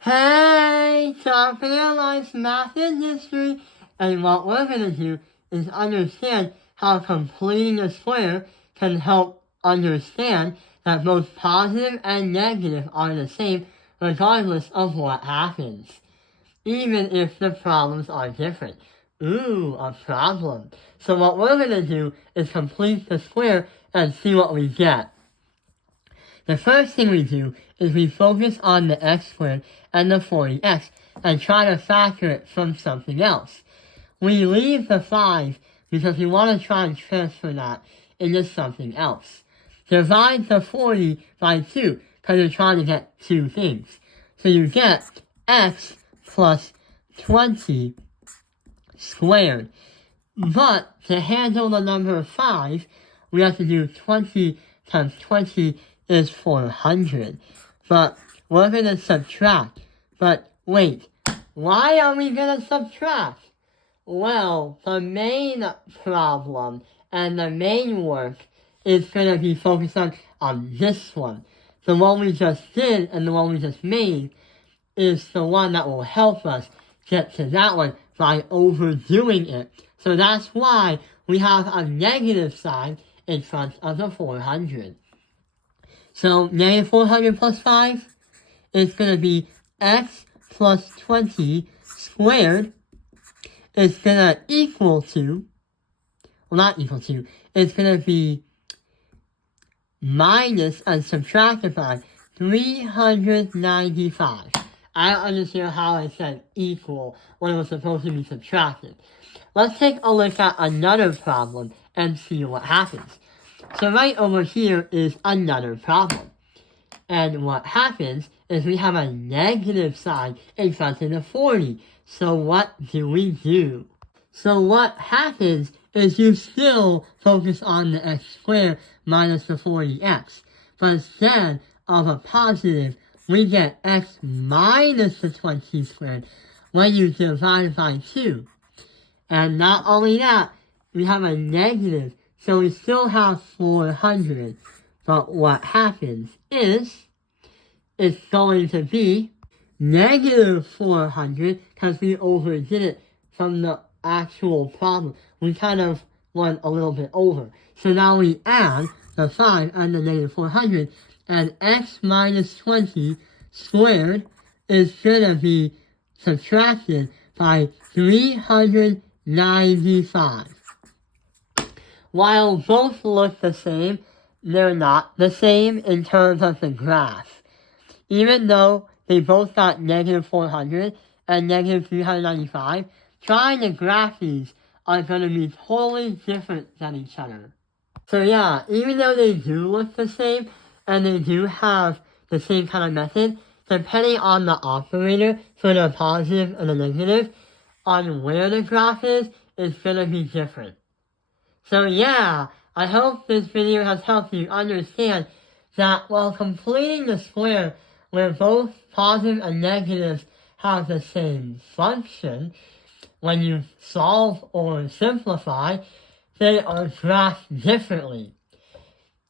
Hey, time for Analyze Math and History, and what we're going to do is understand how completing a square can help understand that both positive and negative are the same regardless of what happens, even if the problems are different. Ooh, a problem. So what we're going to do is complete the square and see what we get. The first thing we do is we focus on the x squared and the 40x and try to factor it from something else. We leave the 5 because we want to try and transfer that into something else. Divide the 40 by 2 because you're trying to get two things. So you get x plus 20 squared. But to handle the number 5, we have to do 20 times 20 is 400. But we're going to subtract. But wait, why are we going to subtract? Well, the main problem and the main work is going to be focused on this one. The one we just did and the one we just made is the one that will help us get to that one by overdoing it. So that's why we have a negative sign in front of the 400. So negative 400 plus 5 is going to be x plus 20 squared is going to equal to, well not equal to, it's going to be minus and subtracted by 395. I don't understand how I said equal when it was supposed to be subtracted. Let's take a look at another problem and see what happens. So right over here is another problem. And what happens is we have a negative sign in front of the 40. So what do? So what happens is you still focus on the x squared minus the 40x. But instead of a positive, we get x minus the 20 squared when you divide by 2. And not only that, we have a negative, so we still have 400. But what happens is, it's going to be negative 400 because we overdid it from the actual problem. We kind of went a little bit over. So now we add the 5 and the negative 400, and x minus 20 squared is going to be subtracted by 395. While both look the same, they're not the same in terms of the graph. Even though they both got negative 400 and negative 395, trying to graph these are going to be totally different than each other. So yeah, even though they do look the same, and they do have the same kind of method, depending on the operator for the positive and the negative, on where the graph is going to be different. So yeah, I hope this video has helped you understand that while completing the square where both positive and negatives have the same function, when you solve or simplify, they are graphed differently.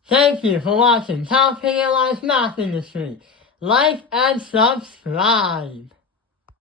Thank you for watching Top Analyze Math Industry. Like and subscribe.